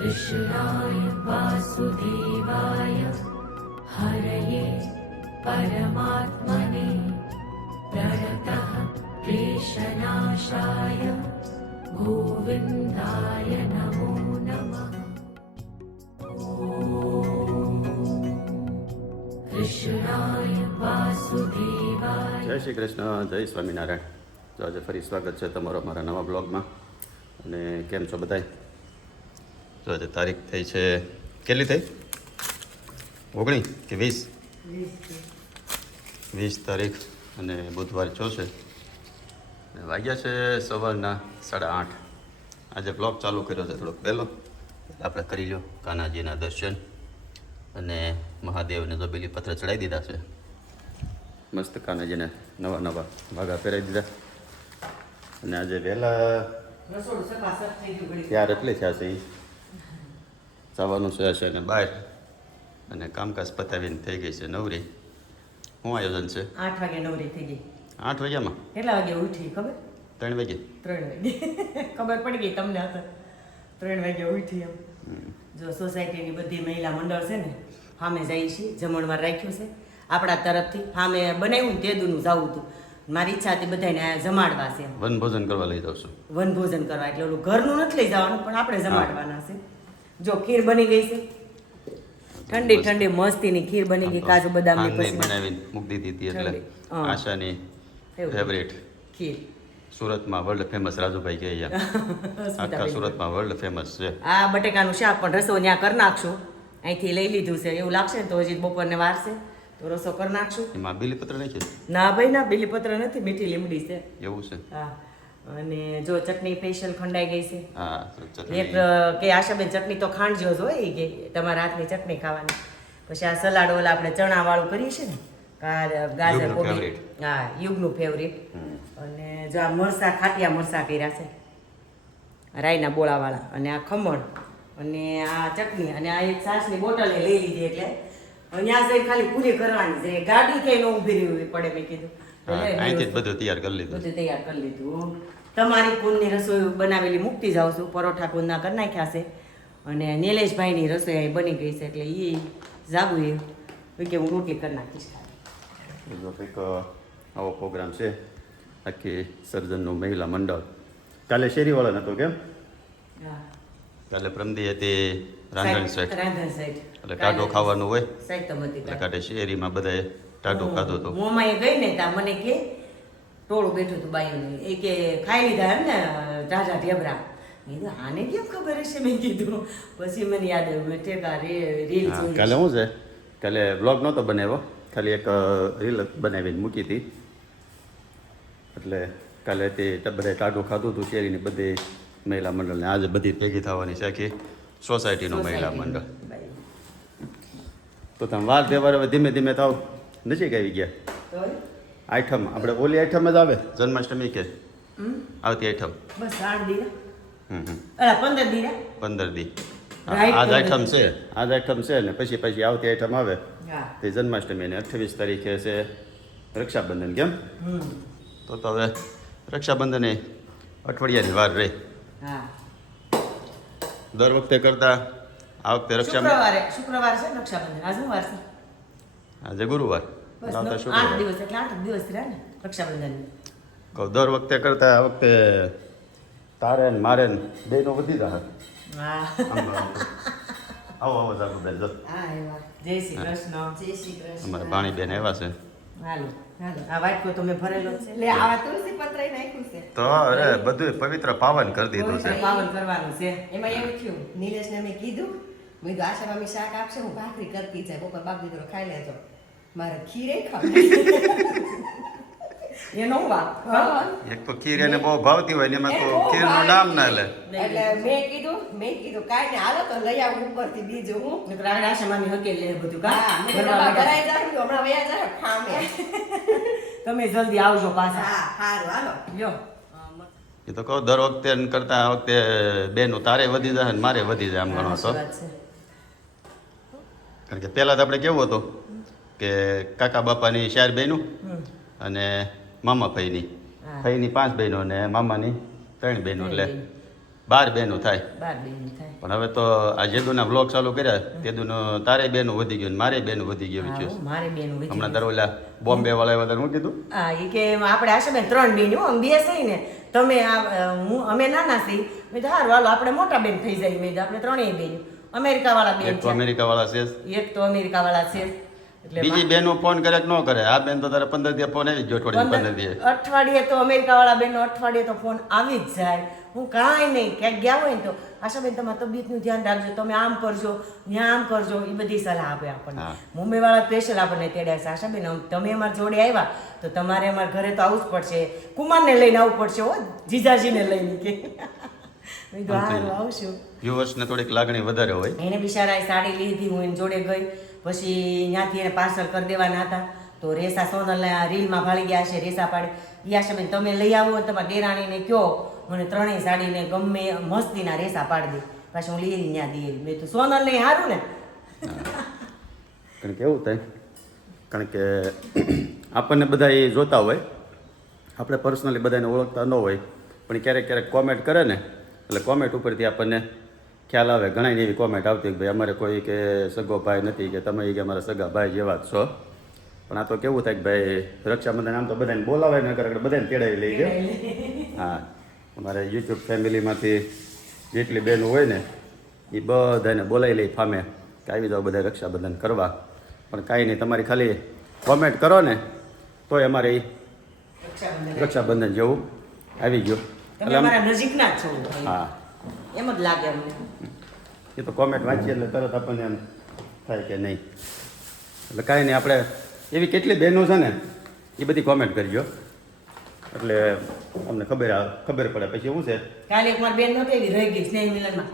कृष्णाय वासुदेवाय हरये परमात्मने प्रणतः क्लेशनाशाय गोविन्दाय नमो नमः। कृष्णाय वासुदेवाय। જય શ્રી કૃષ્ણ, જય સ્વામિનારાયણ. તો આજે ફરી સ્વાગત છે તમારો મારા નવા બ્લોગમાં. અને કેમ છો બધાય? તો આજે તારીખ થઈ છે કેટલી થઈ? 19 કે 20? 20 તારીખ અને બુધવાર છો છે. અને વાગ્યા છે સવારના 8:30. આજે બ્લોગ ચાલુ કર્યો છે થોડોક પહેલો. આપણે કરી લો કાનાજીના દર્શન અને મહાદેવને તો બીલીપત્ર ચડાવી દીધા છે. મસ્ત કાનાજીને નવા નવા ભાગા પહેરાવી દીધા. અને આજે વહેલા ત્યાર એટલે થયા છે જવાનું છે અને બહાર અને કામકાજ પતાવીને થઈ ગઈ છે નવરી. શું આયોજન છે? 8 વાગે નવરી થઈ ગઈ. 8 વાગ્યામાં? કેટલા વાગે ઉઠી ખબર? 3 વાગે. 3 વાગે ખબર પડી ગઈ તમને? હતા 3 વાગે ઉઠી એમ. જો સોસાયટીની બધી મહિલા મંડળ છે ને સામે જાય છે, જમણવાર રાખ્યું છે આપણા તરફથી. સામે બનાવ્યું ને તેદુનું જવું હતું. મારી ઈચ્છા હતી બધાને જમાડવા છે. વનભોજન કરવા લઈ જાવ છું. વનભોજન કરવા એટલે ઓલું ઘરનું નથી લઈ જવાનું પણ આપણે જમાડવાના છે. જો ખીર બની ગઈ છે, ઠંડી ઠંડી મસ્તીની ખીર બની ગઈ, કાજુ બદામની પછી બનાવીને મૂકી દીધી હતી. એટલે આશાની ફેવરેટ ખીર. સુરતમાં વર્લ્ડ ફેમસ રાજુભાઈ કે આખા સુરતમાં વર્લ્ડ ફેમસ છે. આ બટેકાનું શાક પણ રસો ત્યાં કરી નાખશું. અહીંથી લઈ લીધું છે એવું લાગશે ને તો હજી બપોરને વાર છે તો રસો કરી નાખશું. એમાં બીલીપત્ર નાખ્યું? ના ભાઈ ના, બીલીપત્ર નથી, મીઠી લીમડી છે. એવું છે? હા. અને જો ચટણી સ્પેશિયલ ખંડાઈ ગઈ છે. હા. એક કે આશાબેન ચટણી તો ખાંડજો જ હોય કે તમારા હાથની ચટણી ખાવાની. પછી આ સલાડ ઓલા આપણે ચણા વાળું કરીએ છીએ ને, ગાજર કોબી. હા, યુગનું ફેવરિટ. અને જો આ મરસા, ખાટિયા મરસા કર્યા છે રાઈના બોળાવાળા. અને આ ખમણ અને આ ચટણી અને આ એક છાશની બોટલ લઈ લીધી. એટલે ત્યાં જઈ ખાલી પૂરી કરવાની છે. ગાડી કઈ ન ઊભી રહેવી પડે. મેં કીધું અહીંથી બધું તૈયાર કરી લીધું. બધું તૈયાર કરી લીધું. તમારી કુંડની રસોઈ બનાવેલી મૂકતી જાઉં છું. પરોઠા કુંદના કરી નાખ્યા છે અને નિલેશભાઈની રસોઈ અહીં બની ગઈ છે એટલે એ જાગું એ કે હું રોટલી કરી નાખીશ. જો કંઈક આવો પ્રોગ્રામ છે. આખી સર્જનનું મહિલા મંડળ. કાલે શેરીવાળા નતો કેમ? હા, કાલે પ્રમદી હતી રાંધણ સાઈડ. રાંધણ સાઈડ એટલે ટાઢો ખાવાનું હોય સાઈડ તો બધી એટલે કાઢે શેરીમાં બધાએ ટાઢો ખાધો હતો. મોમાં એ ગઈ ને ત્યાં મને કે ટોળું બેઠું હતું બાઈનું. એ કે ખાઈ લીધા એમ ને ટાઢા ઢેબરા. મેં કીધું આને કેમ ખબર હશે? મેં કીધું. પછી મને યાદ આવ્યું મેં ઠેકા રીલ જોઈ. કાલે શું છે, કાલે બ્લોગ નહોતો બનાવ્યો, ખાલી એક રીલ બનાવીને મૂકી હતી. એટલે કાલે તે બધા ટાઢું ખાધું હતું શેરીની બધી મહિલા મંડળને. આજે બધી ભેગી થવાની છે આખી સોસાયટીનું મહિલા મંડળ. તો તમે વાર તહેવાર હવે ધીમે ધીમે થાવ નજીક આવી ગયા. આઈટમ આપણે ઓલી આઈટમ જ આવે જન્માષ્ટમી કે આવતી આઈટમ? બસ 8 દીના. 15 દીના. 15 દી. આ જ આઈટમ છે, આ જ આઈટમ છે ને પછી આવતી આઈટમ આવે તે જન્માષ્ટમી. ને 28 તારીખે છે રક્ષાબંધન. કેમ? તો હવે રક્ષાબંધન એ અઠવાડિયાની વાર રહી. દર વખતે કરતા આ વખતે રક્ષાબંધન શુક્રવાર છે રક્ષાબંધન. આજે વાર છે? આજે ગુરુવાર. 8 દિવસ એટલે 8 દિવસ રહ્યા ને રક્ષાબંધન. કહું દર વખતે કરતા આ વખતે તારે ને મારે ને બેનો વધી રહ્યા. આવો જાગુબેન જો. જય શ્રી કૃષ્ણ. જય શ્રી કૃષ્ણ. અમારા ભાણીબેન આવ્યા છે. હાલો હાલો. આ વાટકો તો મેં ભરેલો છે. લે આ તુલસી પત્રય નાખ્યું છે. તો અરે બધું પવિત્ર પાવન કરી દીધું છે. પાવન કરવાનું છે. એમાં એવું થયું, નિલેશને મેં કીધું આશા મામી શાક આપશે, હું ભાખરી કરતી જાય, બપોર બાપ દીકરો ખાઈ લેજો, મારે ખીરે ખાવી. એનો વાત. એક તો ખીર એને બહુ ભાવતી હોય ને એમાં તો ખીરનું નામ ના લે. એટલે મેં કીધું કાંઈ ને હાલો તો લઈ આવું ઉપરથી બીજું. હું આશા મામી હકે લે બધું કા ભરાઈ જાય હમણાં વયા જાય ખામે. તમે જલ્દી આવજો પાછા. હા સારું હાલો. લ્યો. એ તો કહું દર વખતે કરતા આ વખતે બેનું તારે વધી જાય ને મારે વધી જાય આમ ગણો તો. કારણ કે પહેલાં તો આપણે કેવું હતું કે કાકા બાપાની 4 બહેનું અને મામા ફઈની 5 બહેનો અને મામાની 3 બહેનો. એટલે 12 બહેનો થાય 12 બેન થાય. પણ હવે તો આ જેદુના વ્લોગ ચાલુ કર્યા તેદુનો તારે બેનું વધી ગયું ને મારે બેનું વધી ગયું છે. હા, મારે બેન વધી હમણાં તારે ઓલા બોમ્બે વાળા આવ્યા હતા, શું કીધું? હા એ કે આપણે આશાબેન 3 બેન અમે 2 થઈ ને તમે અમે નાના છીએ. મેં તો હારું હાલો આપણે મોટા બેન થઈ જાય. મેં આપણે 3 બેન અમેરિકા વાળા બેન એક તો અમેરિકા વાળા છે, એક તો અમેરિકા વાળા છે. એટલે બીજી બેનો ફોન કરે કે ન કરે? આ બેન તો તારે 15 દિવસ ફોન આવી ગયો, 15 દિવસ અઠવાડિયે તો અમેરિકા વાળા બેન અઠવાડિયે તો ફોન આવી જ જાય. હું કાંઈ નહીં ક્યાંક ગયા હોય ને તો આશાબેન તમારી તબિયતનું ધ્યાન રાખજો, તમે આમ કરજો, ત્યાં આમ કરજો, એ બધી સલાહ આપે આપણને. હા. મુંબઈ વાળા સ્પેશિયલ આપણને તેડ્યા છે, આશાબેન તમે અમારા જોડે આવ્યા તો તમારે અમારા ઘરે તો આવવું જ પડશે, કુમારને લઈને આવવું પડશે હો, જીજાજીને લઈને કે મેં કીધું હારું આવશું. વ્યુઅર્સને થોડીક લાગણી વધારે હોય. એને બિચારાએ સાડી લીધી, હું એની જોડે ગઈ, પછી ત્યાંથી એને પાર્સલ કરી દેવાના હતા તો રેસા સોનલને રીલમાં ભાળી ગયા છે, રેસા પાડે. યાશાબેન તમે લઈ આવો, તમારા દેરાણીને કહો મને 3 સાડીને ગમે મસ્તીના રેસા પાડી દે, પાછી હું લઈ ત્યાં દઈએ. મેં તો સોનલ નહીં સારું ને. કારણ કે એવું થાય, કારણ કે આપણને બધા એ જોતા હોય, આપણે પર્સનલી બધાને ઓળખતા ન હોય, પણ ક્યારેક ક્યારેક કોમેન્ટ કરે ને એટલે કોમેન્ટ ઉપરથી આપણને ખ્યાલ આવે. ઘણા એવી કોમેન્ટ આવતી કે ભાઈ અમારે કોઈ કે સગો ભાઈ નથી, કે તમે કે અમારા સગા ભાઈ જેવા જ છો. પણ આ તો કેવું થાય કે ભાઈ રક્ષાબંધન આમ તો બધાને બોલાવે ને કરે, બધાને તેડાવી લઈ જાય. હા, અમારે યુટ્યુબ ફેમિલીમાંથી જેટલી બહેનો હોય ને એ બધાને બોલાવી લઈ ફામે કે આવી જાઓ બધા રક્ષાબંધન કરવા. પણ કાંઈ નહીં, તમારી ખાલી કોમેન્ટ કરો ને તોય અમારે એ રક્ષાબંધન જેવું આવી ગયું. તમે અમારા નજીકના જ છો. હા, એમ જ લાગે અમને. એ તો કોમેન્ટ વાંચીએ એટલે તરત આપણને એમ થાય કે નહીં. એટલે કાંઈ નહીં, આપણે એવી કેટલી બહેનો છે ને એ બધી કોમેન્ટ કરજો એટલે અમને ખબર પડે. પછી શું છે, કાલે એક મારી બેન નહોતી એવી રહી ગઈ સ્નેહ મિલનમાં.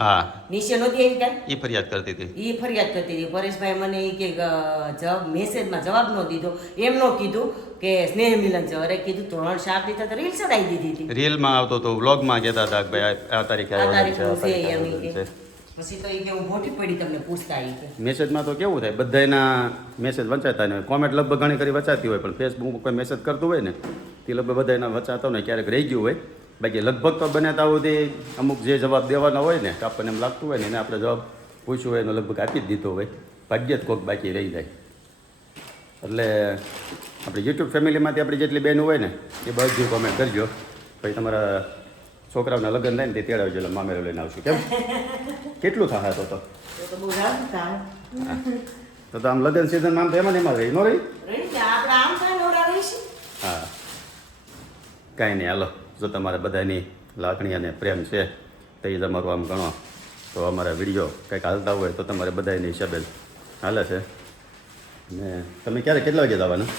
હા, નીચે નહોતી એવી કાંઈ, એ ફરિયાદ કરતી હતી. એ ફરિયાદ કરતી હતી. પરેશભાઈ મને એ કે જવાબ મેસેજમાં જવાબ ન દીધો, એમ ન કીધું કે સ્નેહ મિલન છે. અરે કીધું 3-4 દિવસ તો રીલ ચડાવી દીધી હતી. રીલમાં આવતો તો, વ્લોગમાં કહેતા હતા કે ભાઈ આ તારીખે આ આવવાનું છે, આ તારીખનું છે તારીખે એમ ઈ આવવાનું કે. છે. પછી તો એ કે હું મોટી પડી તમને પૂછતા એ કે. મેસેજમાં તો કેવું થાય, બધાના મેસેજ વંચાતા નહીં હોય. કોમેન્ટ લગભગ ઘણી કરી વચાતી હોય, પણ ફેસબુક કોઈ મેસેજ કરતું હોય ને તે લગભગ બધાના વચાતા હોય, ક્યારેક રહી ગયું હોય. બાકી લગભગ તો બને ત્યાં સુધી અમુક જે જવાબ દેવાના હોય ને કે આપણને એમ લાગતું હોય ને એને આપણે જવાબ પૂછ્યું હોય એનો લગભગ આપી જ દીધો હોય. ભાગ્યે જ કોઈક બાકી રહી જાય. એટલે આપણી યુટ્યુબ ફેમિલીમાંથી આપણી જેટલી બહેનો હોય ને એ બધી કોમેન્ટ કરજો. પછી તમારા છોકરાઓના લગ્ન થાય ને તે તેડાવજો, એટલે મામેરો લઈને આવશું. કેમ કેટલું થાય તો તો બહુ રામ થાય. તો આમ લગ્ન સિઝનમાં આમ તો એમાં ને એમાં રહી ન રહી. રહી ગયા આપણે આમ કાંઈ નવરા રહીશું. હા, કાંઈ નહીં, હાલો. જો તમારે બધાની લાગણી અને પ્રેમ છે તો એ તમારું આમ ગણો તો અમારા વિડીયો કંઈક હાલતા હોય તો તમારે બધાની હિસાબે હાલે છે. ને તમે ક્યારે કેટલા વાગે જવાના?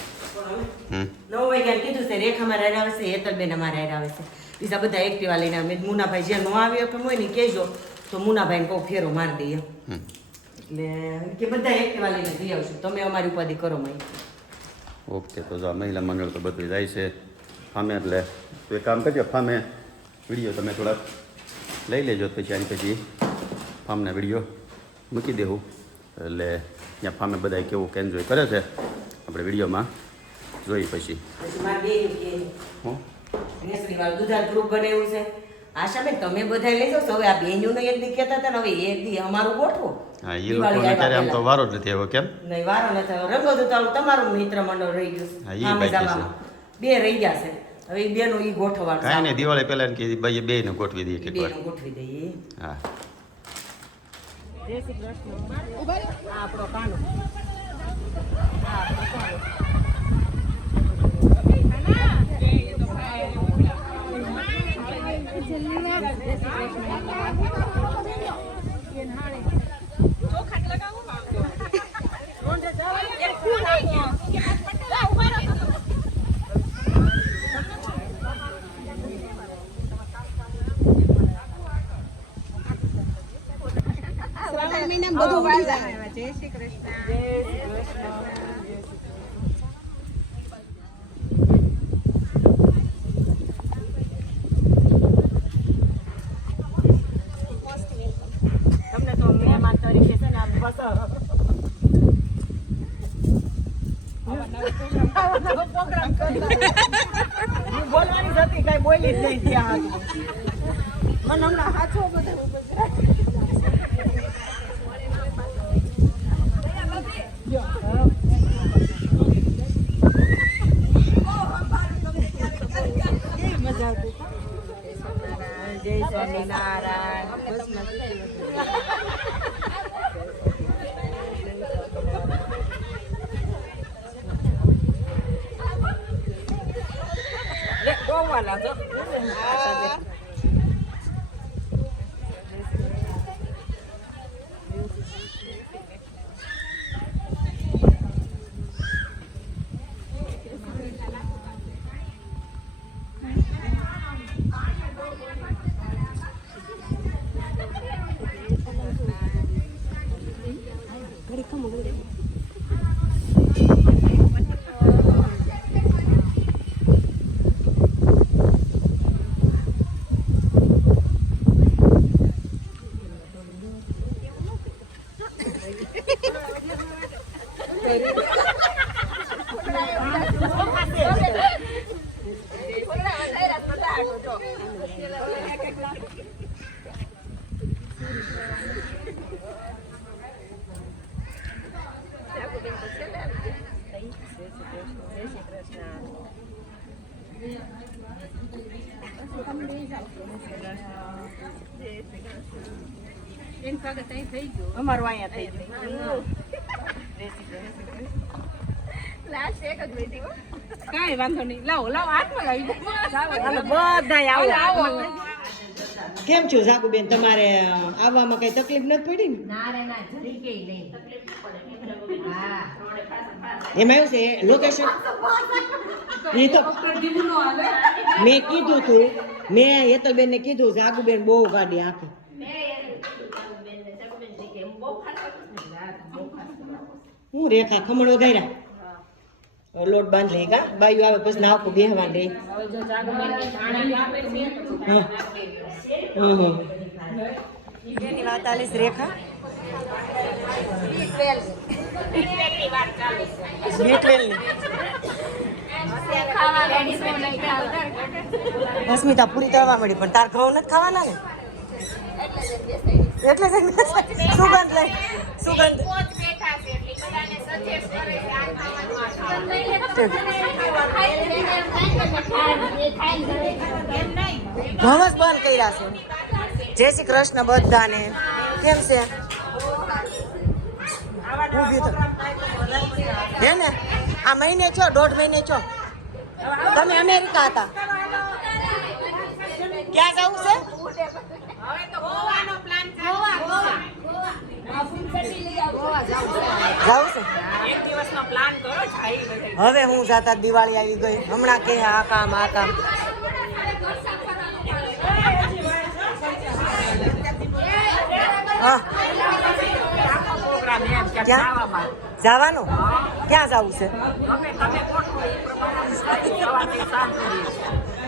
9 વાગ્યા કીધું છે. રેખા મારે આવે છે, હેતલબેન અમારે આવે છે, બીજા બધા એક્ટિવા લઈને આવે. મુનાભાઈ જે ન આવ્યો કે હોય ને કહેજો તો મુનાભાઈને કહું ફેરો મારી દઈએ. એટલે કે બધા એક્ટિવા લઈને જઈ આવશું, તમે અમારી ઉપાધિ કરો મય. ઓકે, તો જો મહિલા મંડળ તો બધું જાય છે ફામે. એટલે તો એક કામ કરજો, ફામે વિડીયો તમે થોડાક લઈ લેજો, પછી આની પછી ફામના વિડીયો મૂકી દેવું. એટલે ત્યાં ફામે બધા કેવું એન્જોય કરે છે આપણે વિડીયોમાં જોઈ. પછી મારી બેન કે હું વાળું દુધાળ ગ્રુપ બનાવ્યું છે. આશાબેન તમે બધા લઈ જાઓ. હવે આ બેનનું એક દી કહેતા હતા ને, હવે એક દી અમારું ગોઠવો. હા, એ લોકોને અત્યારે આમ તો વારો જ નથી આવ્યો. કેમ નહીં વારો નથી આવ્યો. રંગોદૂતાળું તમારું મિત્ર મંડળ રહી ગયું હા, છે. ઈ આમે બાકી છે. જવામાં 2 રહી ગયા છે. હવે એ બેનો ઈ ગોઠવવાનું. કાંઈ નહીં, દિવાળી પહેલા ને કે ભાઈ બેને ગોઠવી દઈએ એક વાર. બેનો ગોઠવી દઈએ. હા, જય શ્રી કૃષ્ણ. આ આપણો કાંડો. આ આપણો કાંડો. બધું વાળી જાય. જય શ્રી કૃષ્ણ. તમને તો મહેમાન તરીકે છે ને આમ બસ બોલવાની જ હતી, કઈ બોલી જ નહીં ત્યાં. મને હમણાં હાચો બધા ઉપર મજા આવતી જય સ્વામિનારાયણ બસમાં ગોવાલા તો અમારું અહીંયા થઈ ગયું કાંઈ વાંધો નહીં લાવો લાવો હાથમાં લાવી બધા આવો કેમ છો ઝાકુબેન તમારે આવવામાં કઈ તકલીફ નથી પડી ને ના રે ના જરી કે નહીં હા એમાં એવું છે લોકેશન એ તો મેં કીધું તું મેં હેતલબેન ને કીધું ઝાકુબેન બહુ ગાડી આખી હું રેખા ખમણ વગાડ્યા લોટ બાંધ લે કા બાયું આવે પછી નાવકો બેહવા દે વાતાલીસ રેખા અસ્મિતા પૂરી તળવા મળી પણ તાર ઘઉં નથી ખાવાના ને એટલે સુગંધ લઈ સુગંધ ઘઉં જ બંધ કર્યા છે જય શ્રી કૃષ્ણ બધાને કેમ છે ઊભી તો હે ને આ મહિને છો 1.5 મહિને છો તમે અમેરિકા હતા ક્યાં જવું છે હવે હું જાતા દિવાળી આવી ગઈ હમણાં કે આ કામ હા જવાનું ક્યાં જવું છે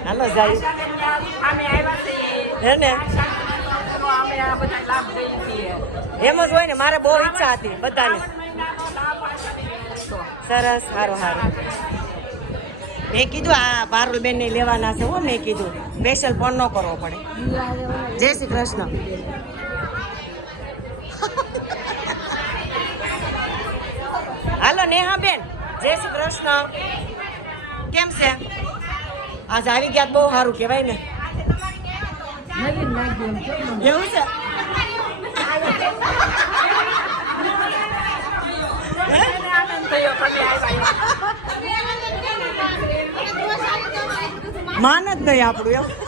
હાલો જાય હે ને એમ જ હોય ને મારે બહુ ઈચ્છા હતી બધાને સરસ સારું સારું મેં કીધું આ પારુલબેન ને લેવાના છે હો મેં કીધું સ્પેશિયલ ફોન ન કરવો પડે જય શ્રી કૃષ્ણ હાલો નેહા બેન જય શ્રી કૃષ્ણ કેમ છે આજ આવી ગયા બહુ સારું કહેવાય ને એવું છે માન જ નહીં આપણું એવું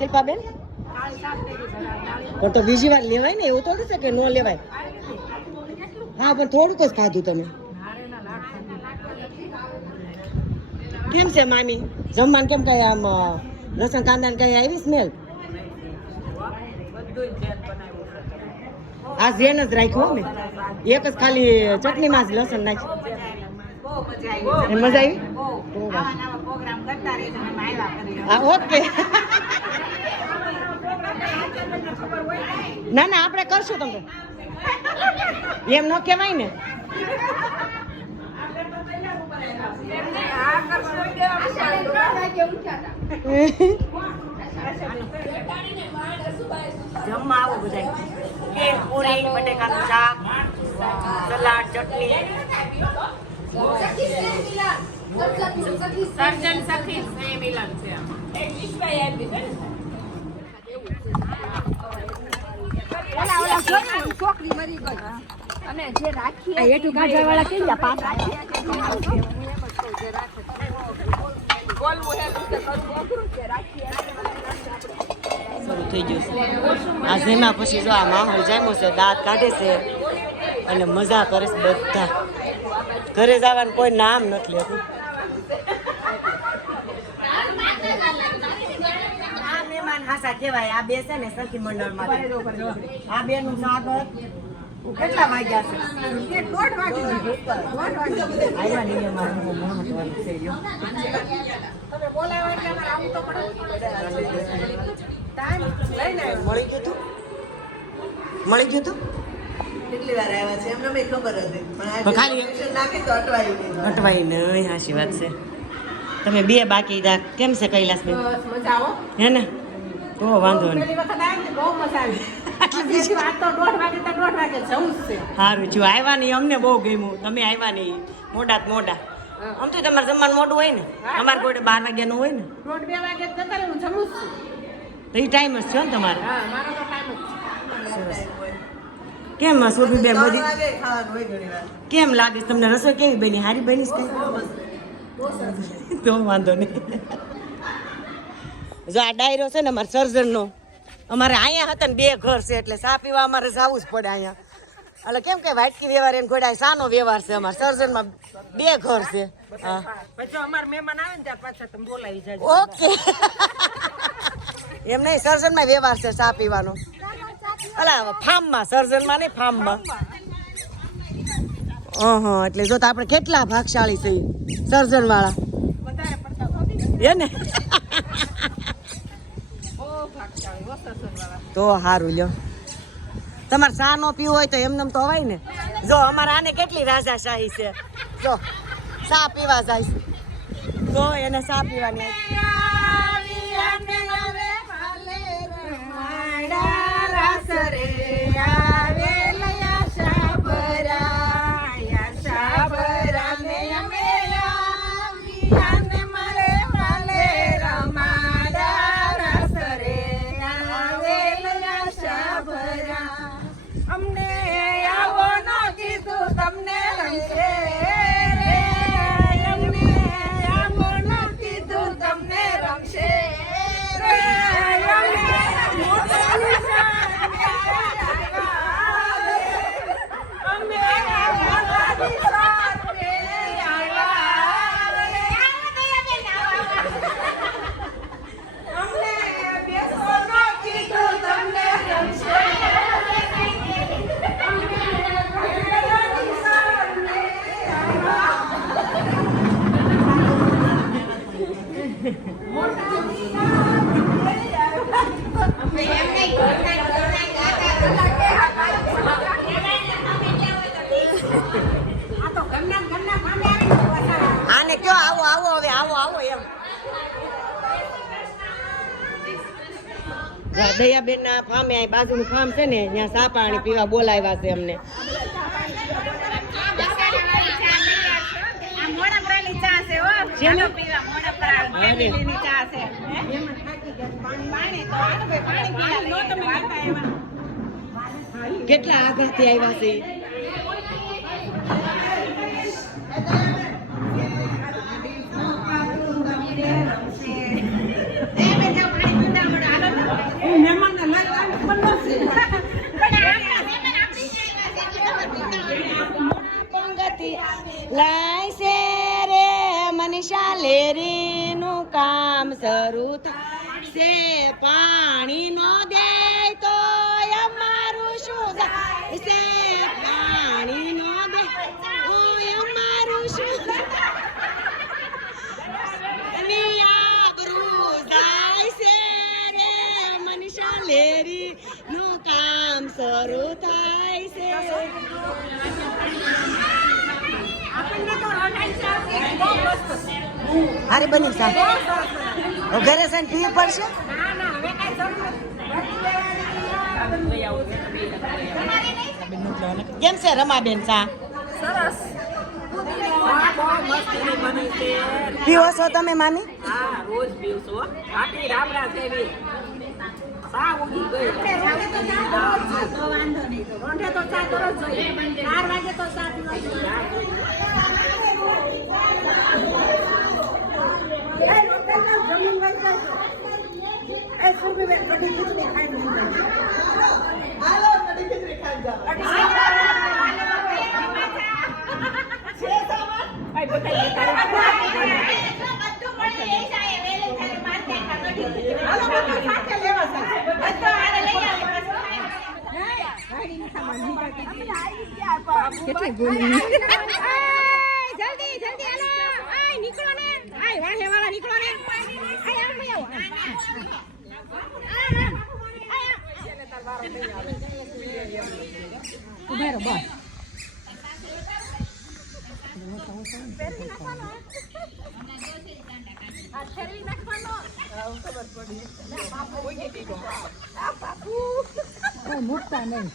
શિલ્પાબેન પણ તો બીજી વાર લેવાય ને એવું થોડું છે કે ન લેવાય હા પણ થોડુંક જ ખાધું તમે કેમ છે મામી જમવાનું કેમ કઈ આમ લસણ કાંદા કઈ આવી સ્મેલ આ જેન જ રાખ્યું મેં એક જ ખાલી ચટણીમાં જ લસણ નાખ્યું મજા આવી હા ઓકે ના ના આપણે કરશું તમને એમ ન કહેવાય ને જમવા આવો બધા કેળ પૂરી બટેકાનું શાક સલાડ ચટણી સર્જન સખી મિલન છે છોકરી મરી ગઈ અને જે રાખી એટું ગાજર વાળા કે પાછા શરૂ થઈ ગયું છે આ જેમાં પછી જો આ માહોલ જામ્યો છે દાંત કાઢે છે અને મજા કરે છે બધા ઘરે જવાનું કોઈ નામ નથી લેતું આ મહેમાન હાસા કહેવાય આ બે છે ને સખી મંડળમાં આ બે નું સ્વાગત કેટલા વાગ્યા છે 1:30 આવ્યા નહીં અમારે મહત્વનું છે મળી ગયું તું કેટલી વાર આવ્યા છે એમને મેં ખબર હતી પણ ખાલી નાખી તો અટવાઈ ગઈ અટવાઈ નહીં હાશી વાત છે તમે બે બાકી કેમ છે કૈલાસબેન મજા આવો હે ને તો વાંધો નહીં પેલી વખત આવી ને બહુ મજા આવી બીજી વાત તો 1:30 જવું છે સારું જો આવ્યા નહીં અમને બહુ ગમ્યું તમે આવ્યા નહીં મોડા આમ તો તમારે જમવાનું મોડું હોય ને અમારે કોઈ 12 વાગ્યાનું હોય ને 1:30 વાગે જતા રહે હું જમું છું તો એ ટાઈમ જ છે ને તમારે હા મારો તો ટાઈમ જ સરસ કેમ સોફી બેન બધી ખાવાનું હોય ઘણી વાર કેમ લાગે છે તમને રસોઈ કેવી બની હારી બની છે તો વાંધો નહીં જો આ ડાયરો છે ને અમારે સર્જનનો અમારે અહીંયા હતા ને 2 ઘર છે એટલે ચા પીવા અમારે જવું જ પડે અહીંયા એટલે કેમ કે વાટકી વ્યવહાર એને ઘોડા સાનો વ્યવહાર છે અમારે સર્જનમાં 2 ઘર છે હા પછી અમાર મહેમાન આવે ને ત્યાં પાછા તમે બોલાવી જાય ઓકે એમ નહીં સર્જનમાં વ્યવહાર છે ચા પીવાનો અલા ફાર્મમાં સર્જનમાં નહીં ફાર્મમાં એટલે જો તો આપણે કેટલા ભાગશાળી છીએ સર્જન વાળા હે ને તો સારું લ્યો તમારે ચા નો પીવો હોય તો એમને તો હવાય ને જો અમારે આને કેટલી રાજાશાહી છે જો ચા પીવા જાય છે તો એને ચા પીવાની આને કયો આવો આવો હવે આવો આવો એમ દયાબેન ના ફામે આ બાજુનું ફાર્મ છે ને ત્યાં ચા પાણી પીવા બોલાવ્યા છે અમને કેટલા આગળથી આવ્યા છે લાય છે રે મનીષા લેરી નું કામ શરૂ છે પાણી નો દે તો અમારું શું જાય છે પાણીનો દે ઓય અમારું શું ની આબરૂ જાય છે રે મનીષા લેરી નું કામ શરૂ થાય છે. અરે બની સા ઘરે છે ને પીવું પડશે. કેમ છે રમાબેન ચા? પીવો છો તમે મામી? કેટલી બોલી જલ્દી જલ્દી હાલો આય નીકળો ને આય વાહે વાળા નીકળો ને આય આમ આવો ઉભા રહો બસ આ ફેરવી નાખવાનો ખબર પડી બાપુ કોઈ ગઈ આ બાપુ કોઈ મૂકતા નહીં.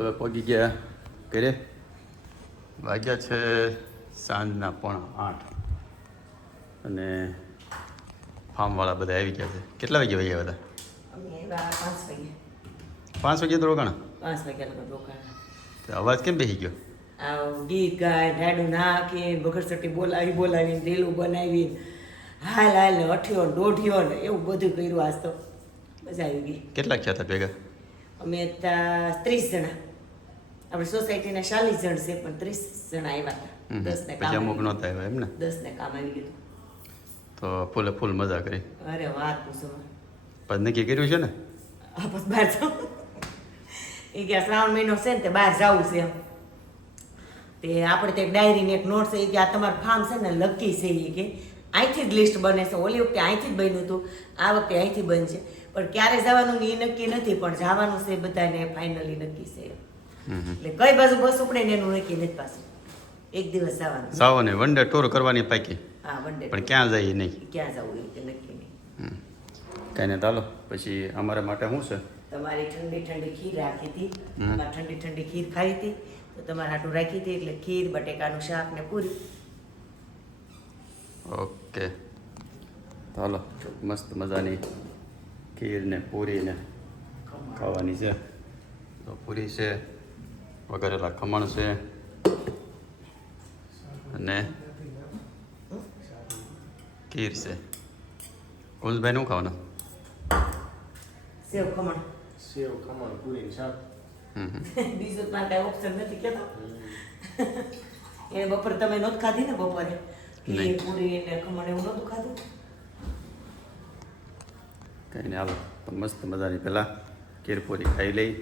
હવે પહોંચી ગયા ઘરે. વાગ્યા છે સાંજના 7:45 અને ફાર્મવાળા બધા આવી ગયા છે. કેટલા વાગે વાગ્યા બધા? 5 વાગે તો રોકાણા? 5 વાગ્યા રોકાણા. અવાજ કેમ બેસી ગયો? ગીત ગાય ઢાડું નાખી બગડસટી બોલાવીને રેલું બનાવીને હાલ અઠ્યો દોઢ્યો ને એવું બધું કર્યું. આજ તો મજા આવી ગઈ. કેટલાક થયા હતા ભેગા? અમે 30 જણા. આપણે સોસાયટીના 40 જણ છે પણ 30 જણા આવ્યા હતા. 10 ને કામ અમુક નહોતા આવ્યા એમ ને? 10 ને કામ આવી ગયું. તો ફૂલે ફૂલ મજા કરી. અરે વાત પૂછો. પછી નક્કી કર્યું છે ને? બસ બહાર જાઉં એ કે શ્રાવણ મહિનો છે ને તે બહાર જવું છે એમ. તે આપણે તે ડાયરીને એક નોટ છે એ કે આ તમારું ફાર્મ છે ને લકી છે એ કે અહીંથી જ લિસ્ટ બને છે. ઓલી વખતે અહીંથી જ બન્યું હતું, આ વખતે અહીંથી બનશે. પણ ક્યારે જવાનું એ નક્કી નથી, પણ જવાનું છે બધાને ફાઇનલી નક્કી છે. એટલે કઈ બાજુ બસ ઉપડે ને એનું નક્કી નથી. પાછું એક દિવસ જવાનું. સાવો ને વન ડે ટૂર કરવાની પાકી. હા વન ડે. પણ ક્યાં જઈએ નહીં, ક્યાં જવું એ રીતે નક્કી નહીં. કાંઈ નહીં. ચાલો પછી અમારા માટે શું છે? તમારી ઠંડી ઠંડી ખીર રાખી હતી. તમારે ઠંડી ઠંડી ખીર ખાઈ હતી તો તમારે હાટું રાખી હતી. એટલે ખીર, બટેકાનું શાક ને પૂરી. ઓકે ચાલો મસ્ત મજાની ખીર ને પૂરી ને ખાવાની છે. તો પૂરી છે, વઘારેલા ખમણ છે અને ખીર છે. કુંજભાઈ શું ખાવાનું? સેવ ખમણ. સેવ ખમણ પૂરી શાક. બીજું તો કાંઈ ઓપ્શન નથી કહેતો. એ બપોરે તમે નહોત ખાધી ને બપોરે ખીર પૂરી ને ખમણ એવું નહોતું ખાધું. કંઈ નહીં હાલો તો મસ્ત મજાની પહેલાં ખીરપુરી ખાઈ લઈ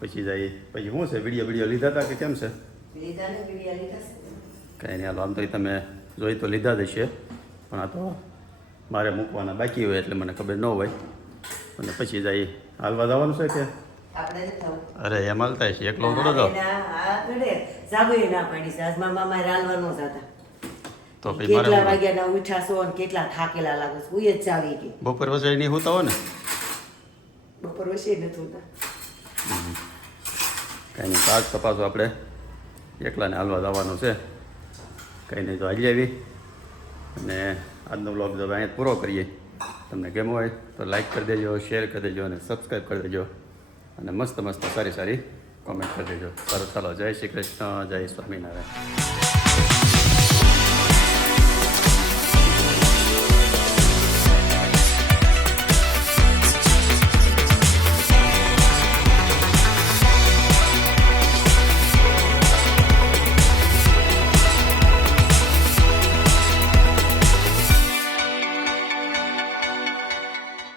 પછી જઈએ. પછી શું છે વિડીયો લીધા હતા કે કેમ છે? લીધા ને પીડિયા લીધા છે. કંઈ નહીં હાલો આમ તો તમે જોઈ તો લીધા જ હશે પણ આ તો મારે મૂકવાના બાકી હોય એટલે મને ખબર ન હોય અને પછી જઈએ. હાલવા જવાનું છે કે આપણે નથી થવું. અરે એમ હાલતા છે એકલો થોડો તો જાગુએ ના પાડી છે. આજ મારા મામાએ રાલવા ન જાતા. તો પછી કેટલા મારે વાગ્યાના ઉઠ્યા છો અને કેટલા થાકેલા લાગો છો. હુઈ જ જાવી ગઈ. બપોર વચાઈ નહીં હોતા હોય ને બપોર વસે નથી હોતા. કંઈ નહીં આજ તપાસો આપણે એકલાને હાલવા જવાનું છે. કંઈ નહીં તો હાલી આવી અને આજનો બ્લોગ જો અહીંયા પૂરો કરીએ. તમને ગેમ હોય તો લાઈક કરી દેજો, શેર કરી દેજો અને સબસ્ક્રાઈબ કરી દેજો અને મસ્ત સારી કોમેન્ટ કરી દેજો. સારું ચાલો જય શ્રી કૃષ્ણ, જય સ્વામિનારાયણ.